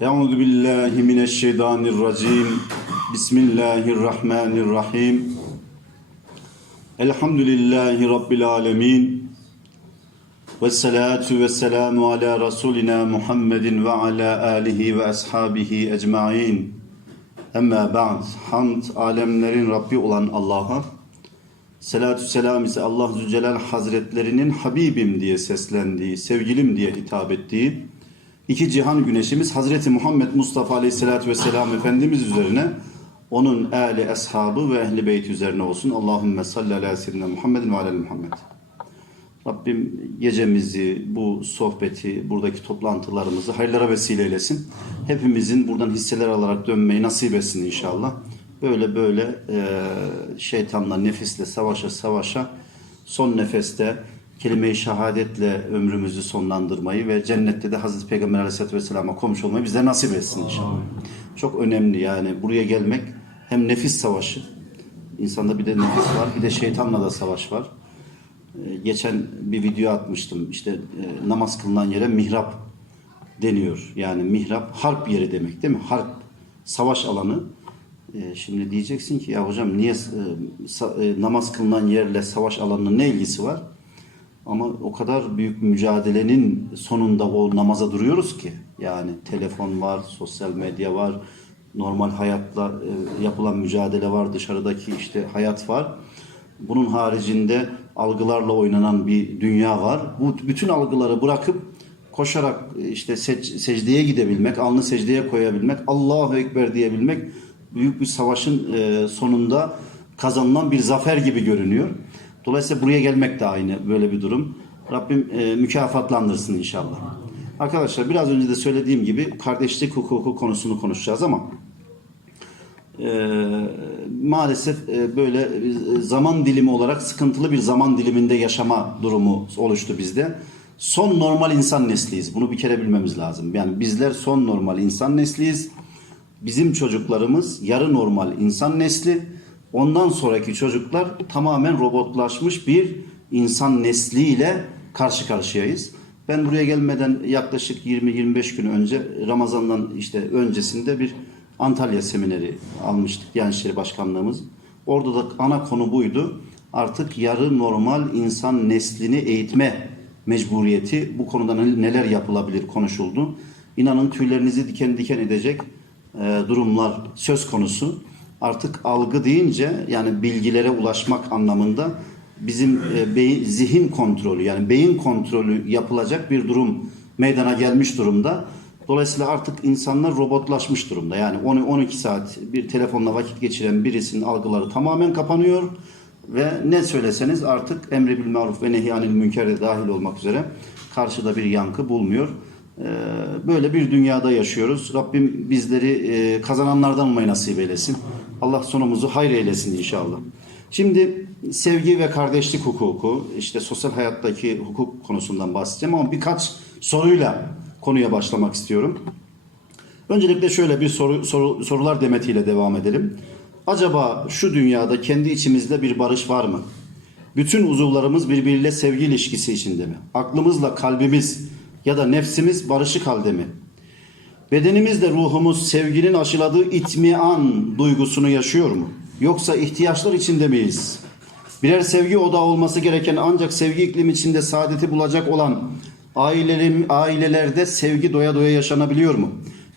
Euzu billahi mineşşeytanirracim. Bismillahirrahmanirrahim. Elhamdülillahi rabbil alamin. Ve salatu ve selamu ala Resulina Muhammedin ve ala alihi ve ashabihi ecmain. Emma ba'd. Hamd alemlerin Rabbi olan Allah'a. Selatü selam ise Allah Zülcelal Hazretlerinin Habibim diye seslendiği, sevgilim diye hitap ettiği iki cihan güneşimiz Hazreti Muhammed Mustafa Aleyhisselatü Vesselam Efendimiz üzerine onun âli, eshabı ve ehli beyt üzerine olsun. Allahümme salli ala seyyidina Muhammedin ve alel Muhammed. Rabbim gecemizi, bu sohbeti, buradaki toplantılarımızı hayırlara vesile eylesin. Hepimizin buradan hisseler alarak dönmeyi nasip etsin inşallah. Böyle böyle e, şeytanla, nefisle savaşa savaşa son nefeste kelime-i şehadetle ömrümüzü sonlandırmayı ve cennette de Hazreti Peygamber Aleyhisselatü Vesselam'a komşu olmayı bize nasip etsin inşallah. Çok önemli yani buraya gelmek hem nefis savaşı, insanda bir de nefis var, bir de şeytanla da savaş var. Ee, geçen bir video atmıştım. İşte e, namaz kılınan yere mihrap deniyor. Yani mihrap harp yeri demek değil mi? Harp, savaş alanı. Ee, şimdi diyeceksin ki ya hocam niye e, e, namaz kılınan yerle savaş alanının ne ilgisi var? Ama o kadar büyük mücadelenin sonunda o namaza duruyoruz ki. Yani telefon var, sosyal medya var, normal hayatla e, yapılan mücadele var, dışarıdaki işte hayat var. Bunun haricinde algılarla oynanan bir dünya var. Bu bütün algıları bırakıp koşarak e, işte sec- secdeye gidebilmek, alnı secdeye koyabilmek, Allahu Ekber diyebilmek büyük bir savaşın e, sonunda kazanılan bir zafer gibi görünüyor. Dolayısıyla buraya gelmek de aynı böyle bir durum. Rabbim e, mükafatlandırsın inşallah. Arkadaşlar biraz önce de söylediğim gibi kardeşlik hukuku konusunu konuşacağız ama e, maalesef e, böyle zaman dilimi olarak sıkıntılı bir zaman diliminde yaşama durumu oluştu bizde. Son normal insan nesliyiz. Bunu bir kere bilmemiz lazım. Yani bizler son normal insan nesliyiz. Bizim çocuklarımız yarı normal insan nesli. Ondan sonraki çocuklar tamamen robotlaşmış bir insan nesliyle karşı karşıyayız. Ben buraya gelmeden yaklaşık 20-25 gün önce Ramazan'dan işte öncesinde bir Antalya semineri almıştık Gençleri Başkanlığımız. Orada da ana konu buydu. Artık yarı normal insan neslini eğitme mecburiyeti bu konuda neler yapılabilir konuşuldu. İnanın tüylerinizi diken diken edecek e, durumlar söz konusu. Artık algı deyince yani bilgilere ulaşmak anlamında bizim e, beyin, zihin kontrolü yani beyin kontrolü yapılacak bir durum meydana gelmiş durumda. Dolayısıyla artık insanlar robotlaşmış durumda. Yani 10-12 saat bir telefonla vakit geçiren birisinin algıları tamamen kapanıyor ve ne söyleseniz artık emri bil maruf ve nehyanil münker de dahil olmak üzere karşıda bir yankı bulmuyor. Ee, Böyle bir dünyada yaşıyoruz. Rabbim bizleri e, kazananlardan olmayı nasip eylesin. Allah sonumuzu hayır eylesin inşallah. Şimdi sevgi ve kardeşlik hukuku, işte sosyal hayattaki hukuk konusundan bahsedeceğim ama birkaç soruyla konuya başlamak istiyorum. Öncelikle şöyle bir soru, soru- sorular demetiyle devam edelim. Acaba şu dünyada kendi içimizde bir barış var mı? Bütün uzuvlarımız birbiriyle sevgi ilişkisi içinde mi? Aklımızla kalbimiz ya da nefsimiz barışık halde mi? Bedenimizle ruhumuz sevginin aşıladığı itmian duygusunu yaşıyor mu? Yoksa ihtiyaçlar içinde miyiz? Birer sevgi odağı olması gereken ancak sevgi iklimi içinde saadeti bulacak olan ailelerim, ailelerde sevgi doya doya yaşanabiliyor mu?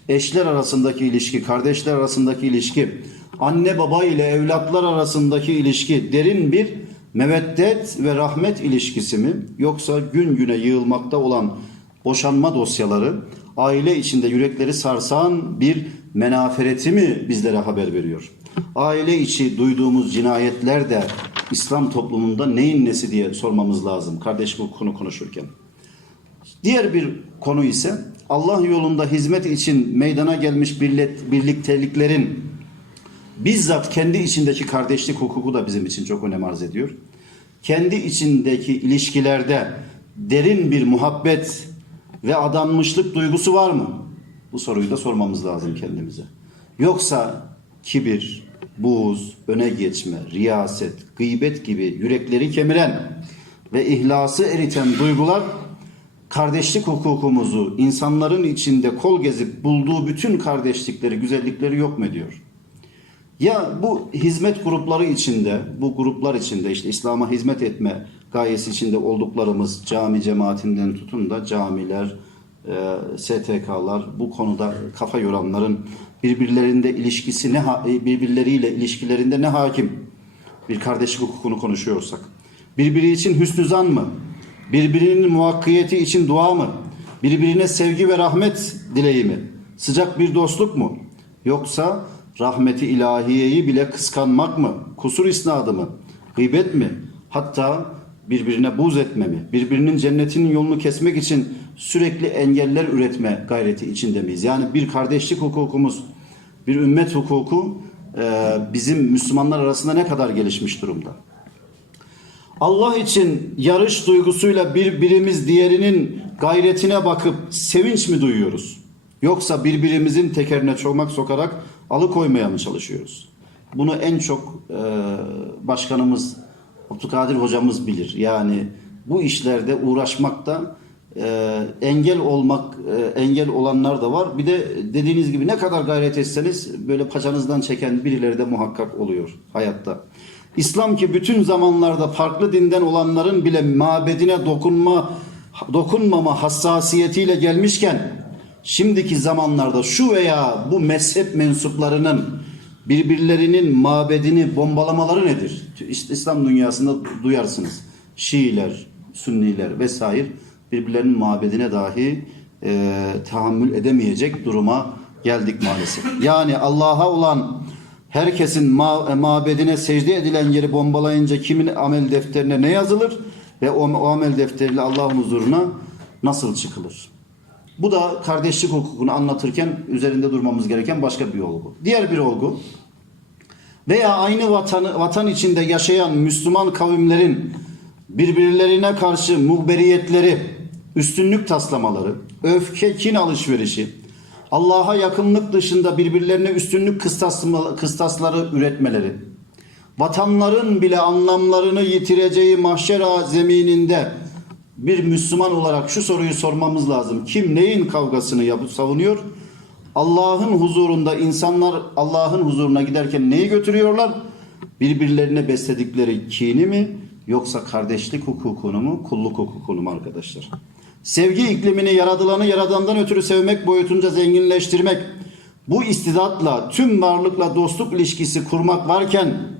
Eşler arasındaki ilişki, kardeşler arasındaki ilişki, anne baba ile evlatlar arasındaki ilişki derin bir meveddet ve rahmet ilişkisi mi? Yoksa gün güne yığılmakta olan boşanma dosyaları aile içinde yürekleri sarsan bir menafereti mi bizlere haber veriyor? Aile içi duyduğumuz cinayetler de İslam toplumunda neyin nesi diye sormamız lazım kardeş bu konu konuşurken. Diğer bir konu ise Allah yolunda hizmet için meydana gelmiş birlik, birlikteliklerin bizzat kendi içindeki kardeşlik hukuku da bizim için çok önem arz ediyor. Kendi içindeki ilişkilerde derin bir muhabbet ve adanmışlık duygusu var mı? Bu soruyu da sormamız lazım kendimize. Yoksa kibir, buğz, öne geçme, riyaset, gıybet gibi yürekleri kemiren ve ihlası eriten duygular kardeşlik hukukumuzu insanların içinde kol gezip bulduğu bütün kardeşlikleri, güzellikleri yok mu ediyor? Ya bu hizmet grupları içinde, bu gruplar içinde işte İslam'a hizmet etme gayesi içinde olduklarımız cami cemaatinden tutun da camiler, e, STK'lar bu konuda kafa yoranların birbirlerinde ilişkisi ne ha- birbirleriyle ilişkilerinde ne hakim? Bir kardeşlik hukukunu konuşuyorsak. Birbiri için hüsnü zan mı? Birbirinin muvakkiyeti için dua mı? Birbirine sevgi ve rahmet dileği mi? Sıcak bir dostluk mu? Yoksa rahmeti ilahiyeyi bile kıskanmak mı? Kusur isnadı mı? Gıybet mi? Hatta birbirine buz etme mi? Birbirinin cennetinin yolunu kesmek için sürekli engeller üretme gayreti içinde miyiz? Yani bir kardeşlik hukukumuz, bir ümmet hukuku e, bizim Müslümanlar arasında ne kadar gelişmiş durumda? Allah için yarış duygusuyla birbirimiz diğerinin gayretine bakıp sevinç mi duyuyoruz? Yoksa birbirimizin tekerine çomak sokarak alıkoymaya mı çalışıyoruz? Bunu en çok e, başkanımız Abdülkadir hocamız bilir. Yani bu işlerde uğraşmakta e, engel olmak e, engel olanlar da var. Bir de dediğiniz gibi ne kadar gayret etseniz böyle paçanızdan çeken birileri de muhakkak oluyor hayatta. İslam ki bütün zamanlarda farklı dinden olanların bile mabedine dokunma dokunmama hassasiyetiyle gelmişken şimdiki zamanlarda şu veya bu mezhep mensuplarının birbirlerinin mabedini bombalamaları nedir? İslam dünyasında duyarsınız. Şiiler, Sünniler vesaire birbirlerinin mabedine dahi e, tahammül edemeyecek duruma geldik maalesef. Yani Allah'a olan herkesin ma- mabedine secde edilen yeri bombalayınca kimin amel defterine ne yazılır ve o, o amel defteriyle Allah'ın huzuruna nasıl çıkılır? Bu da kardeşlik hukukunu anlatırken üzerinde durmamız gereken başka bir olgu. Diğer bir olgu veya aynı vatanı, vatan içinde yaşayan Müslüman kavimlerin birbirlerine karşı muhberiyetleri, üstünlük taslamaları, öfke, kin alışverişi, Allah'a yakınlık dışında birbirlerine üstünlük kıstasları üretmeleri, vatanların bile anlamlarını yitireceği mahşer zemininde bir Müslüman olarak şu soruyu sormamız lazım. Kim neyin kavgasını yapıp savunuyor? Allah'ın huzurunda insanlar Allah'ın huzuruna giderken neyi götürüyorlar? Birbirlerine besledikleri kini mi yoksa kardeşlik hukukunu mu, kulluk hukukunu mu arkadaşlar? Sevgi iklimini yaradılanı yaradandan ötürü sevmek boyutunca zenginleştirmek, bu istidatla tüm varlıkla dostluk ilişkisi kurmak varken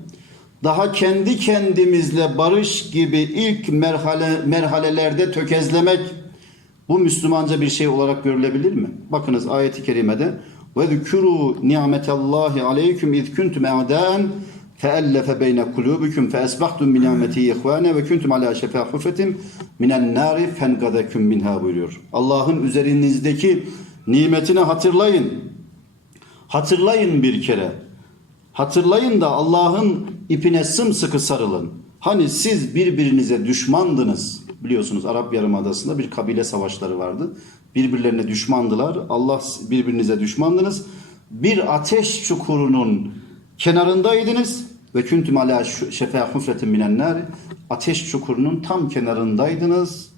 daha kendi kendimizle barış gibi ilk merhale, merhalelerde tökezlemek bu Müslümanca bir şey olarak görülebilir mi? Bakınız ayeti kerimede ve zükuru nimetallahi aleyküm iz kuntum a'daen feellefe beyne kulubikum feesbahtum bi nimeti ihvane ve kuntum ala şefa hufretin minen nari fengadeküm minha buyuruyor. Allah'ın üzerinizdeki nimetini hatırlayın. Hatırlayın bir kere. Hatırlayın da Allah'ın ipine sımsıkı sarılın. Hani siz birbirinize düşmandınız. Biliyorsunuz Arap Yarımadası'nda bir kabile savaşları vardı. Birbirlerine düşmandılar. Allah birbirinize düşmandınız. Bir ateş çukurunun kenarındaydınız ve küntüm ala şefa hufretin minen nar. Ateş çukurunun tam kenarındaydınız.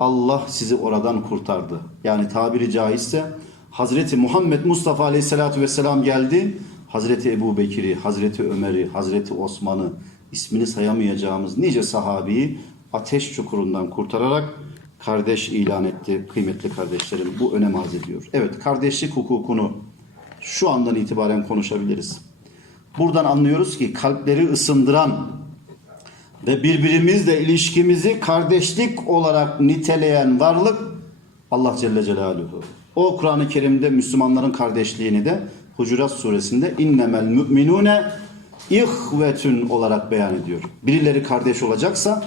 Allah sizi oradan kurtardı. Yani tabiri caizse Hazreti Muhammed Mustafa Aleyhisselatü Vesselam geldi. Hazreti Ebu Bekir'i, Hazreti Ömer'i, Hazreti Osman'ı ismini sayamayacağımız nice sahabeyi ateş çukurundan kurtararak kardeş ilan etti kıymetli kardeşlerim. Bu önem arz ediyor. Evet kardeşlik hukukunu şu andan itibaren konuşabiliriz. Buradan anlıyoruz ki kalpleri ısındıran ve birbirimizle ilişkimizi kardeşlik olarak niteleyen varlık Allah Celle Celaluhu. O Kur'an-ı Kerim'de Müslümanların kardeşliğini de Hucurat suresinde innemel müminune ihvetün olarak beyan ediyor. Birileri kardeş olacaksa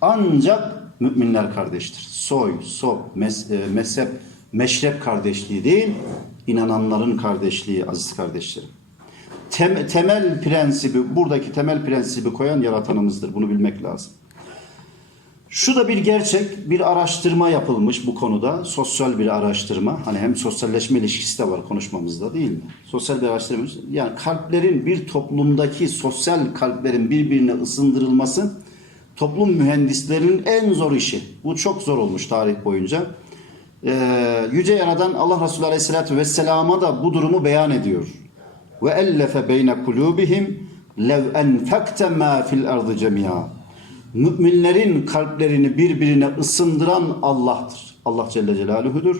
ancak müminler kardeştir. Soy, sop, mes, e, mezhep, meşrep kardeşliği değil, inananların kardeşliği aziz kardeşlerim. Tem- temel prensibi, buradaki temel prensibi koyan yaratanımızdır. Bunu bilmek lazım. Şu da bir gerçek, bir araştırma yapılmış bu konuda. Sosyal bir araştırma. Hani hem sosyalleşme ilişkisi de var konuşmamızda değil mi? Sosyal bir araştırma. Yani kalplerin bir toplumdaki sosyal kalplerin birbirine ısındırılması toplum mühendislerinin en zor işi. Bu çok zor olmuş tarih boyunca. Ee, Yüce Yaradan Allah Resulü Aleyhisselatü Vesselam'a da bu durumu beyan ediyor. Ve ellefe beyne kulubihim lev enfekte ma fil ardı cemia. Müminlerin kalplerini birbirine ısındıran Allah'tır. Allah Celle Celaluhu'dur.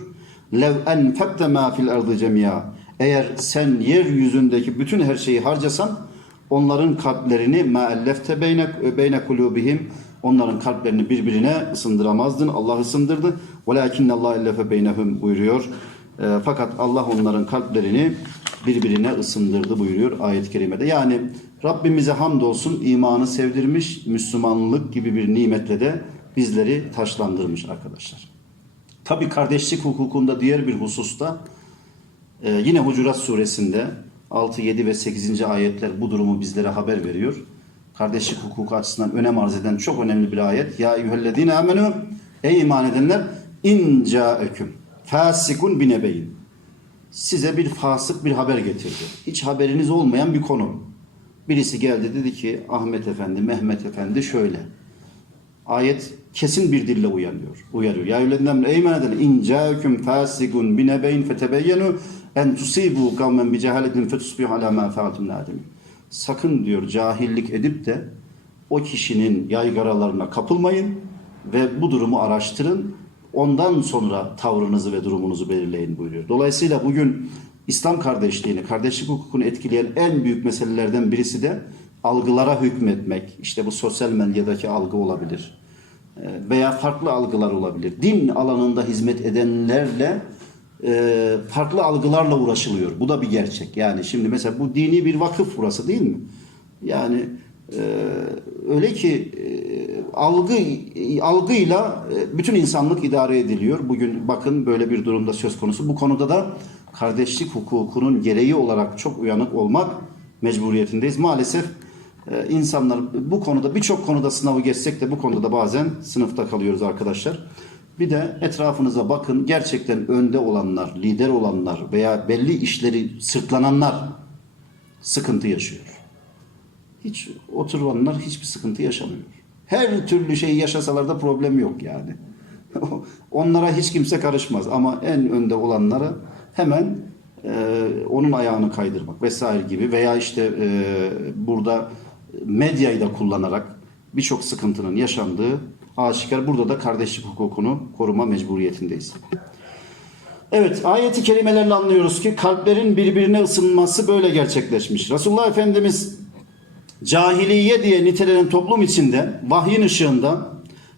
Lev enfekte ma fil ardı cemia. Eğer sen yeryüzündeki bütün her şeyi harcasan onların kalplerini ma ellefte beyne, beyne kulubihim onların kalplerini birbirine ısındıramazdın. Allah ısındırdı. Velakinne Allah ellefe beynehum buyuruyor. E, fakat Allah onların kalplerini birbirine ısındırdı buyuruyor ayet-i kerimede. Yani Rabbimize hamdolsun imanı sevdirmiş, Müslümanlık gibi bir nimetle de bizleri taşlandırmış arkadaşlar. Tabi kardeşlik hukukunda diğer bir hususta e, yine Hucurat suresinde 6, 7 ve 8. ayetler bu durumu bizlere haber veriyor. Kardeşlik hukuku açısından önem arz eden çok önemli bir ayet. Ya eyyühellezine amenu ey iman edenler in caeküm fasikun binebeyin size bir fasık bir haber getirdi. Hiç haberiniz olmayan bir konu. Birisi geldi dedi ki Ahmet Efendi, Mehmet Efendi şöyle. Ayet kesin bir dille uyanıyor. Uyarıyor. Ya eyyühellezine ey iman edenler in caeküm fasikun binebeyin fetebeyyenu en tusibu kavmen bi cehaletin fetusbihu ala ma fa'altum nadimin. Sakın diyor cahillik edip de o kişinin yaygaralarına kapılmayın ve bu durumu araştırın. Ondan sonra tavrınızı ve durumunuzu belirleyin buyuruyor. Dolayısıyla bugün İslam kardeşliğini, kardeşlik hukukunu etkileyen en büyük meselelerden birisi de algılara hükmetmek. İşte bu sosyal medyadaki algı olabilir. Ee, Veya farklı algılar olabilir. Din alanında hizmet edenlerle e, farklı algılarla uğraşılıyor. Bu da bir gerçek. Yani şimdi mesela bu dini bir vakıf burası değil mi? Yani e, öyle ki e, algı algıyla e, bütün insanlık idare ediliyor. Bugün bakın böyle bir durumda söz konusu. Bu konuda da kardeşlik hukukunun gereği olarak çok uyanık olmak mecburiyetindeyiz. Maalesef e, insanlar bu konuda birçok konuda sınavı geçsek de bu konuda da bazen sınıfta kalıyoruz arkadaşlar. Bir de etrafınıza bakın gerçekten önde olanlar, lider olanlar veya belli işleri sırtlananlar sıkıntı yaşıyor. Hiç oturanlar hiçbir sıkıntı yaşamıyor. Her türlü şeyi yaşasalar da problem yok yani. Onlara hiç kimse karışmaz ama en önde olanlara hemen e, onun ayağını kaydırmak vesaire gibi veya işte e, burada medyayı da kullanarak birçok sıkıntının yaşandığı aşikar. Burada da kardeşlik hukukunu koruma mecburiyetindeyiz. Evet ayeti kelimelerle anlıyoruz ki kalplerin birbirine ısınması böyle gerçekleşmiş. Resulullah Efendimiz cahiliye diye nitelenen toplum içinde vahyin ışığında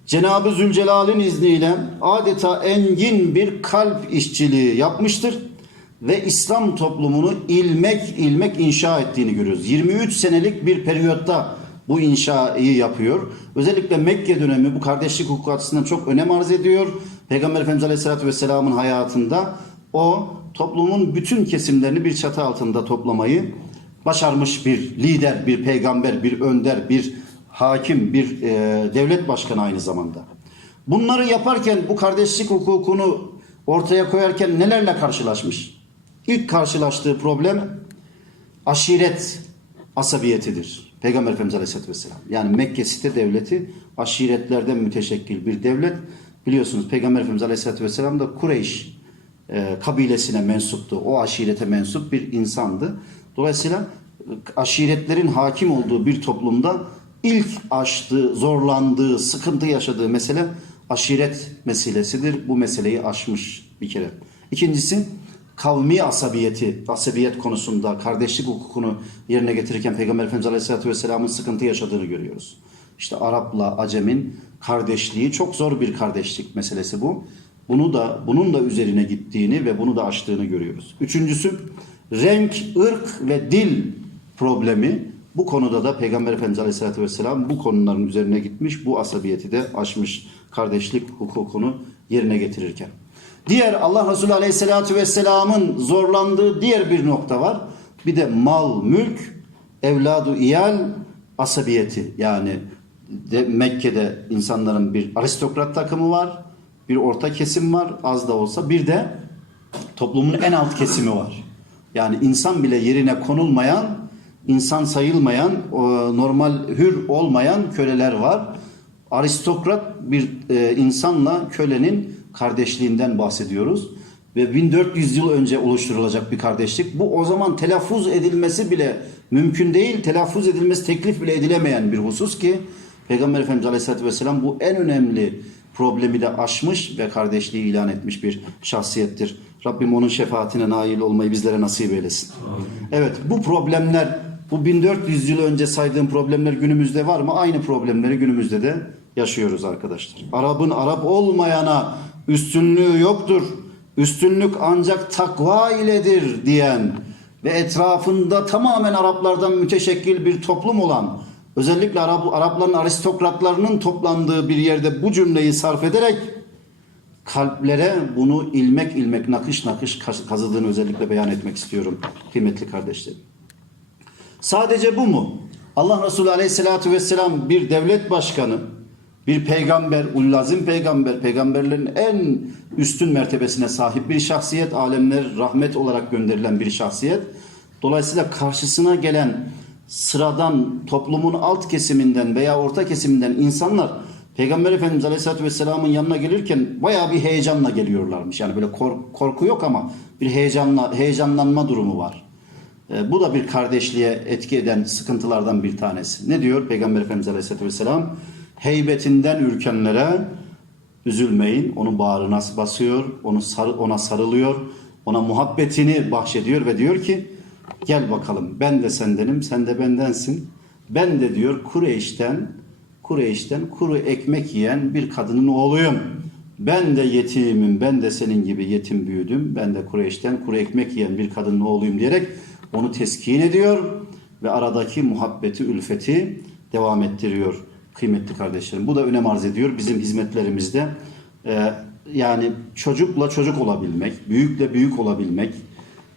Cenab-ı Zülcelal'in izniyle adeta engin bir kalp işçiliği yapmıştır ve İslam toplumunu ilmek ilmek inşa ettiğini görüyoruz. 23 senelik bir periyotta bu inşayı yapıyor. Özellikle Mekke dönemi bu kardeşlik hukuku açısından çok önem arz ediyor. Peygamber Efendimiz Aleyhisselatü Vesselam'ın hayatında o toplumun bütün kesimlerini bir çatı altında toplamayı başarmış bir lider, bir peygamber, bir önder, bir hakim, bir e, devlet başkanı aynı zamanda. Bunları yaparken bu kardeşlik hukukunu ortaya koyarken nelerle karşılaşmış? İlk karşılaştığı problem aşiret asabiyetidir. Peygamber Efendimiz Aleyhisselatü Vesselam. Yani Mekke site devleti aşiretlerden müteşekkil bir devlet. Biliyorsunuz Peygamber Efendimiz Aleyhisselatü Vesselam da Kureyş e, kabilesine mensuptu. O aşirete mensup bir insandı. Dolayısıyla e, aşiretlerin hakim olduğu bir toplumda ilk aştığı, zorlandığı, sıkıntı yaşadığı mesele aşiret meselesidir. Bu meseleyi aşmış bir kere. İkincisi kavmi asabiyeti, asabiyet konusunda kardeşlik hukukunu yerine getirirken Peygamber Efendimiz Aleyhisselatü Vesselam'ın sıkıntı yaşadığını görüyoruz. İşte Arap'la Acem'in kardeşliği çok zor bir kardeşlik meselesi bu. Bunu da bunun da üzerine gittiğini ve bunu da aştığını görüyoruz. Üçüncüsü renk, ırk ve dil problemi. Bu konuda da Peygamber Efendimiz Aleyhisselatü Vesselam bu konuların üzerine gitmiş, bu asabiyeti de aşmış kardeşlik hukukunu yerine getirirken. Diğer Allah Resulü Aleyhisselatü Vesselam'ın zorlandığı diğer bir nokta var. Bir de mal, mülk, evladu iyal asabiyeti. Yani de Mekke'de insanların bir aristokrat takımı var, bir orta kesim var az da olsa. Bir de toplumun en alt kesimi var. Yani insan bile yerine konulmayan, insan sayılmayan, normal hür olmayan köleler var. aristokrat bir e, insanla kölenin kardeşliğinden bahsediyoruz. Ve 1400 yıl önce oluşturulacak bir kardeşlik. Bu o zaman telaffuz edilmesi bile mümkün değil. Telaffuz edilmesi teklif bile edilemeyen bir husus ki Peygamber Efendimiz Aleyhisselatü Vesselam bu en önemli problemi de aşmış ve kardeşliği ilan etmiş bir şahsiyettir. Rabbim onun şefaatine nail olmayı bizlere nasip eylesin. Evet bu problemler bu 1400 yıl önce saydığım problemler günümüzde var mı? Aynı problemleri günümüzde de yaşıyoruz arkadaşlar. Arap'ın Arap olmayana üstünlüğü yoktur. Üstünlük ancak takva iledir diyen ve etrafında tamamen Araplardan müteşekkil bir toplum olan özellikle Arap, Arapların aristokratlarının toplandığı bir yerde bu cümleyi sarf ederek kalplere bunu ilmek ilmek nakış nakış kaz- kazıdığını özellikle beyan etmek istiyorum kıymetli kardeşlerim. Sadece bu mu? Allah Resulü Aleyhisselatü Vesselam bir devlet başkanı, bir peygamber, ullazim peygamber, peygamberlerin en üstün mertebesine sahip bir şahsiyet, alemler rahmet olarak gönderilen bir şahsiyet. Dolayısıyla karşısına gelen sıradan toplumun alt kesiminden veya orta kesiminden insanlar Peygamber Efendimiz Aleyhisselatü Vesselam'ın yanına gelirken bayağı bir heyecanla geliyorlarmış. Yani böyle kork- korku yok ama bir heyecanla heyecanlanma durumu var. E, bu da bir kardeşliğe etki eden sıkıntılardan bir tanesi. Ne diyor Peygamber Efendimiz Aleyhisselatü Vesselam? Heybetinden ürkenlere üzülmeyin. Onu bağrına basıyor, onu sar- ona sarılıyor, ona muhabbetini bahşediyor ve diyor ki gel bakalım ben de sendenim, sen de bendensin. Ben de diyor Kureyş'ten Kureyş'ten kuru ekmek yiyen bir kadının oğluyum. Ben de yetimim, ben de senin gibi yetim büyüdüm. Ben de Kureyş'ten kuru ekmek yiyen bir kadının oğluyum diyerek onu teskin ediyor ve aradaki muhabbeti, ülfeti devam ettiriyor kıymetli kardeşlerim. Bu da önem arz ediyor bizim hizmetlerimizde. Ee, yani çocukla çocuk olabilmek, büyükle büyük olabilmek,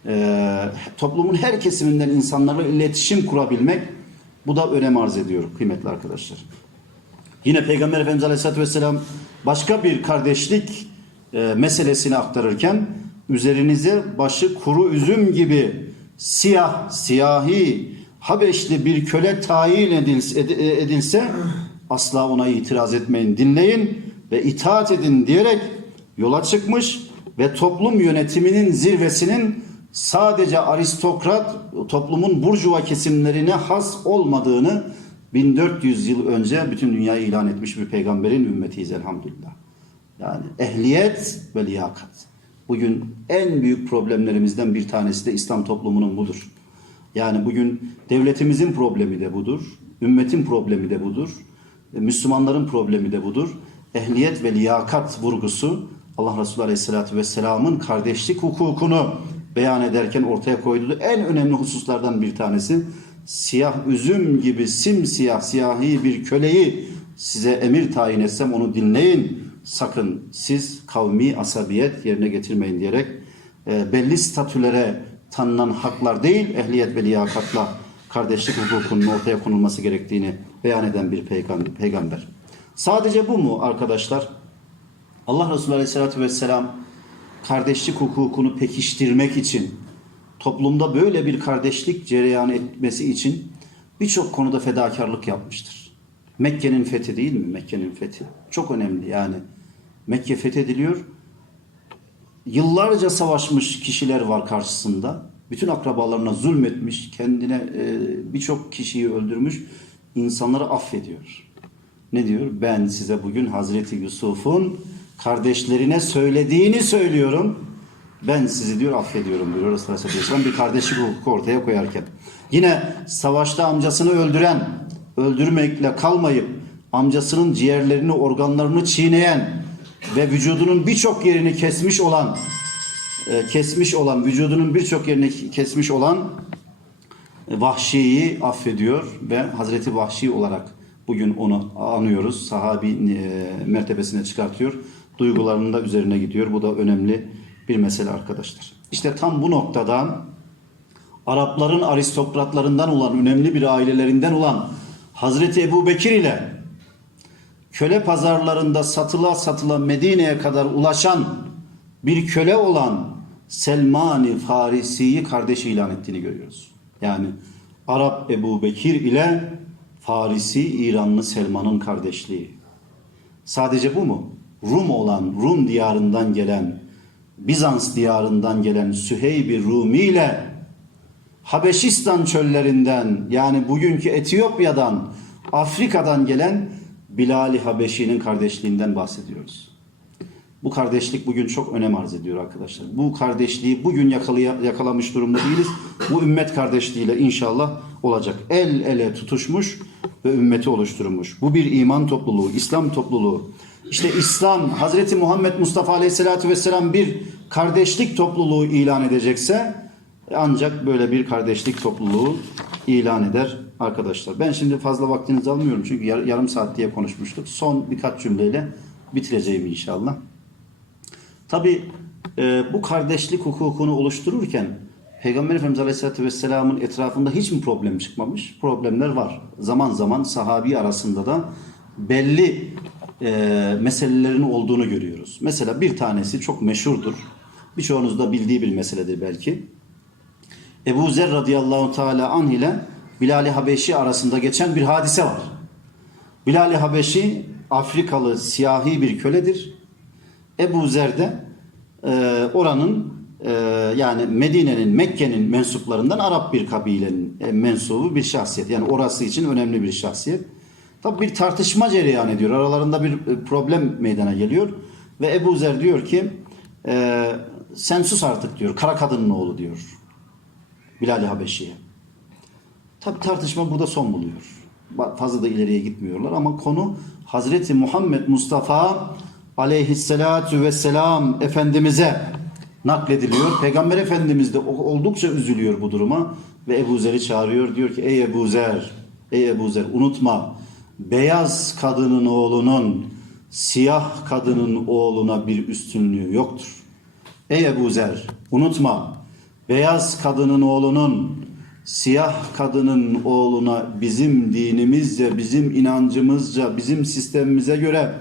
e, toplumun her kesiminden insanlarla iletişim kurabilmek bu da önem arz ediyor kıymetli arkadaşlar. Yine Peygamber Efendimiz Aleyhisselatü Vesselam başka bir kardeşlik e, meselesini aktarırken üzerinize başı kuru üzüm gibi siyah, siyahi, Habeşli bir köle tayin edilse, ed- edilse asla ona itiraz etmeyin, dinleyin ve itaat edin diyerek yola çıkmış ve toplum yönetiminin zirvesinin sadece aristokrat toplumun burjuva kesimlerine has olmadığını 1400 yıl önce bütün dünyaya ilan etmiş bir peygamberin ümmetiyiz elhamdülillah. Yani ehliyet ve liyakat. Bugün en büyük problemlerimizden bir tanesi de İslam toplumunun budur. Yani bugün devletimizin problemi de budur. Ümmetin problemi de budur. e, Müslümanların problemi de budur. Ehliyet ve liyakat vurgusu Allah Resulü Aleyhisselatü Vesselam'ın kardeşlik hukukunu beyan ederken ortaya koyduğu en önemli hususlardan bir tanesi siyah üzüm gibi simsiyah siyahi bir köleyi size emir tayin etsem onu dinleyin. Sakın siz kavmi asabiyet yerine getirmeyin diyerek e, belli statülere tanınan haklar değil ehliyet ve liyakatla kardeşlik hukukunun ortaya konulması gerektiğini beyan eden bir peygam- peygamber. Sadece bu mu arkadaşlar? Allah Resulü Aleyhisselatü Vesselam kardeşlik hukukunu pekiştirmek için toplumda böyle bir kardeşlik cereyan etmesi için birçok konuda fedakarlık yapmıştır. Mekke'nin fethi değil mi? Mekke'nin fethi. Çok önemli yani. Mekke fethediliyor. Yıllarca savaşmış kişiler var karşısında. Bütün akrabalarına zulmetmiş, kendine e, birçok kişiyi öldürmüş. insanları affediyor. Ne diyor? Ben size bugün Hazreti Yusuf'un kardeşlerine söylediğini söylüyorum. Ben sizi diyor affediyorum diyor Resulullah Aleyhisselatü Vesselam bir kardeşlik hukuku ortaya koyarken. Yine savaşta amcasını öldüren, öldürmekle kalmayıp amcasının ciğerlerini, organlarını çiğneyen ve vücudunun birçok yerini kesmiş olan e, kesmiş olan, vücudunun birçok yerini kesmiş olan e, Vahşi'yi affediyor ve Hazreti Vahşi olarak bugün onu anıyoruz. Sahabi e, mertebesine çıkartıyor. Duygularının da üzerine gidiyor. Bu da önemli bir mesele arkadaşlar. İşte tam bu noktadan Arapların aristokratlarından olan, önemli bir ailelerinden olan Hazreti Ebu Bekir ile köle pazarlarında satıla satıla Medine'ye kadar ulaşan bir köle olan Selmani Farisi'yi kardeşi ilan ettiğini görüyoruz. Yani Arap Ebu Bekir ile Farisi İranlı Selman'ın kardeşliği. Sadece bu mu? Rum olan, Rum diyarından gelen, Bizans diyarından gelen Süheyb-i Rumi ile Habeşistan çöllerinden yani bugünkü Etiyopya'dan, Afrika'dan gelen Bilal-i Habeşi'nin kardeşliğinden bahsediyoruz. Bu kardeşlik bugün çok önem arz ediyor arkadaşlar. Bu kardeşliği bugün yakalamış durumda değiliz. Bu ümmet kardeşliğiyle inşallah olacak. El ele tutuşmuş ve ümmeti oluşturmuş. Bu bir iman topluluğu, İslam topluluğu. İşte İslam, Hazreti Muhammed Mustafa Aleyhisselatü Vesselam bir kardeşlik topluluğu ilan edecekse ancak böyle bir kardeşlik topluluğu ilan eder arkadaşlar. Ben şimdi fazla vaktinizi almıyorum çünkü yar- yarım saat diye konuşmuştuk. Son birkaç cümleyle bitireceğim inşallah. Tabi bu kardeşlik hukukunu oluştururken Peygamber Efendimiz Aleyhisselatü Vesselam'ın etrafında hiç mi problem çıkmamış? Problemler var. Zaman zaman sahabi arasında da belli e, meselelerin olduğunu görüyoruz. Mesela bir tanesi çok meşhurdur. Birçoğunuz da bildiği bir meseledir belki. Ebu Zer radıyallahu teala anh ile Bilal-i Habeşi arasında geçen bir hadise var. Bilal-i Habeşi Afrikalı siyahi bir köledir. Ebu Zer de e, oranın e, yani Medine'nin, Mekke'nin mensuplarından Arap bir kabilenin e, mensubu bir şahsiyet. Yani orası için önemli bir şahsiyet. Tabi bir tartışma cereyan ediyor. Aralarında bir e, problem meydana geliyor. Ve Ebu Zer diyor ki e, sen sus artık diyor. Kara kadının oğlu diyor. Bilal-i Habeşi'ye. Tabi tartışma burada son buluyor. Fazla da ileriye gitmiyorlar ama konu Hazreti Muhammed Mustafa aleyhissalatu vesselam Efendimiz'e naklediliyor. Peygamber Efendimiz de oldukça üzülüyor bu duruma ve Ebu Zer'i çağırıyor. Diyor ki ey Ebu Zer, ey Ebu Zer unutma beyaz kadının oğlunun siyah kadının oğluna bir üstünlüğü yoktur. Ey Ebu Zer unutma beyaz kadının oğlunun siyah kadının oğluna bizim dinimizce, bizim inancımızca, bizim sistemimize göre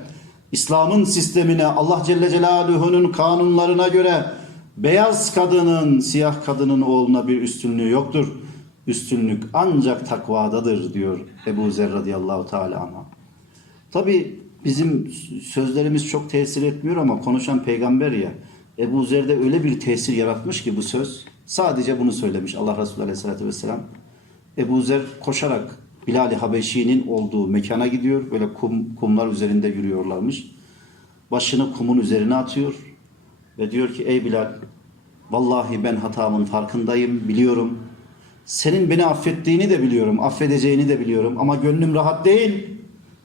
İslam'ın sistemine, Allah Celle Celaluhu'nun kanunlarına göre beyaz kadının siyah kadının oğluna bir üstünlüğü yoktur. Üstünlük ancak takvadadır diyor Ebu Zer radıyallahu teala anha. Tabi bizim sözlerimiz çok tesir etmiyor ama konuşan peygamber ya. Ebu Zer'de öyle bir tesir yaratmış ki bu söz. Sadece bunu söylemiş Allah Resulü Aleyhisselatü Vesselam. Ebu Zer koşarak Bilal-i Habeşi'nin olduğu mekana gidiyor. Böyle kum, kumlar üzerinde yürüyorlarmış. Başını kumun üzerine atıyor. Ve diyor ki ey Bilal vallahi ben hatamın farkındayım biliyorum. Senin beni affettiğini de biliyorum. Affedeceğini de biliyorum. Ama gönlüm rahat değil.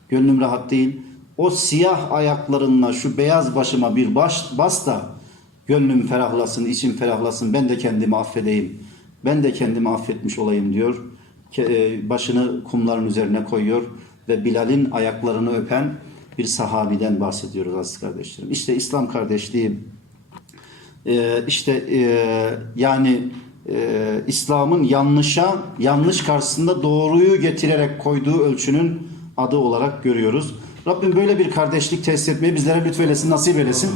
Gönlüm rahat değil. O siyah ayaklarınla şu beyaz başıma bir baş bas da gönlüm ferahlasın, içim ferahlasın. Ben de kendimi affedeyim. Ben de kendimi affetmiş olayım diyor. E, Başını kumların üzerine koyuyor ve Bilal'in ayaklarını öpen bir sahabiden bahsediyoruz aziz kardeşlerim. İşte İslam kardeşliği ee, işte e, yani e, İslam'ın yanlışa yanlış karşısında doğruyu getirerek koyduğu ölçünün adı olarak görüyoruz. Rabbim böyle bir kardeşlik tesis etmeyi bizlere lütfeylesin, nasip eylesin.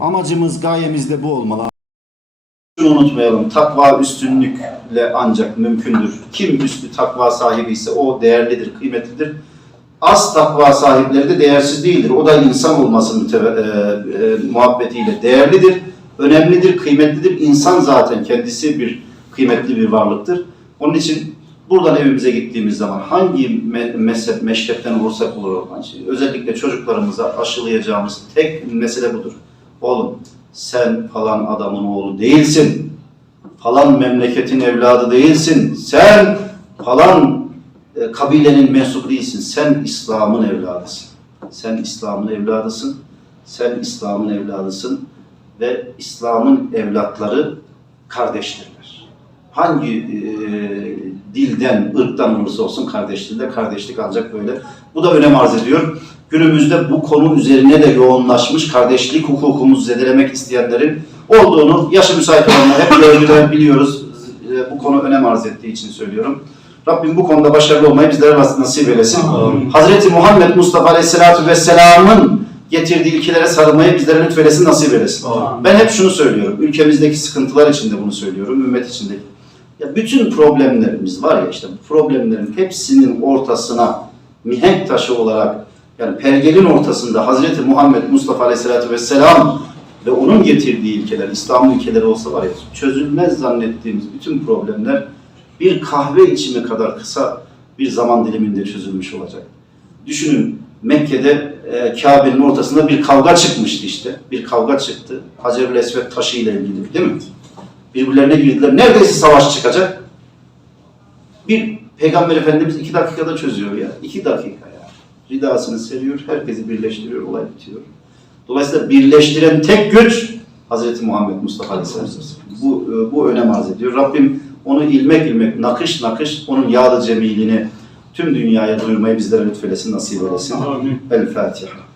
Amacımız, gayemiz de bu olmalı. Şunu unutmayalım, takva üstünlükle ancak mümkündür. Kim üstü takva sahibi ise o değerlidir, kıymetlidir. Az takva sahipleri de değersiz değildir. O da insan olması müteve, e, e, muhabbetiyle değerlidir, önemlidir, kıymetlidir. İnsan zaten kendisi bir kıymetli bir varlıktır. Onun için buradan evimize gittiğimiz zaman hangi me- mezhep, meşrepten olursak olur olmaz. Özellikle çocuklarımıza aşılayacağımız tek mesele budur. Oğlum sen falan adamın oğlu değilsin. Falan memleketin evladı değilsin. Sen falan e, kabilenin mensubu değilsin. Sen İslam'ın evladısın. Sen İslam'ın evladısın. Sen İslam'ın evladısın ve İslam'ın evlatları kardeştirler. Hangi e, dilden, ırktan olursa olsun kardeştirler. Kardeşlik ancak böyle. Bu da önem arz ediyor. Günümüzde bu konu üzerine de yoğunlaşmış kardeşlik hukukumuzu zedelemek isteyenlerin olduğunu yaşı müsait olanlar hep gördüler, biliyoruz. E, Bu konu önem arz ettiği için söylüyorum. Rabbim bu konuda başarılı olmayı bizlere nasip eylesin. Hazreti Muhammed Mustafa Aleyhisselatü Vesselam'ın getirdiği ilkelere sarılmayı bizlere lütfeylesin, nasip eylesin. Ben hep şunu söylüyorum. Ülkemizdeki sıkıntılar için de bunu söylüyorum. Ümmet içindeki. Ya bütün problemlerimiz var ya işte bu problemlerin hepsinin ortasına mihenk taşı olarak Yani pergelin ortasında Hazreti Muhammed Mustafa Aleyhisselatü Vesselam ve onun getirdiği ilkeler, İslam ülkeleri olsa var ya çözülmez zannettiğimiz bütün problemler bir kahve içimi kadar kısa bir zaman diliminde çözülmüş olacak. Düşünün Mekke'de e, Kabe'nin ortasında bir kavga çıkmıştı işte. Bir kavga çıktı. Hacer-ül Esved taşı ile ilgili değil mi? Birbirlerine girdiler. Neredeyse savaş çıkacak. Bir Peygamber Efendimiz iki dakikada çözüyor ya. İki dakika ya. Ridasını seriyor, herkesi birleştiriyor, olay bitiyor. Dolayısıyla birleştiren tek güç Hazreti Muhammed Mustafa Aleyhisselam. Bu, e, bu önem arz ediyor. Rabbim onu ilmek ilmek, nakış nakış onun yağlı cemilini tüm dünyaya duyurmayı bizlere lütfedesin, nasip eylesin. Amin. El Fatiha.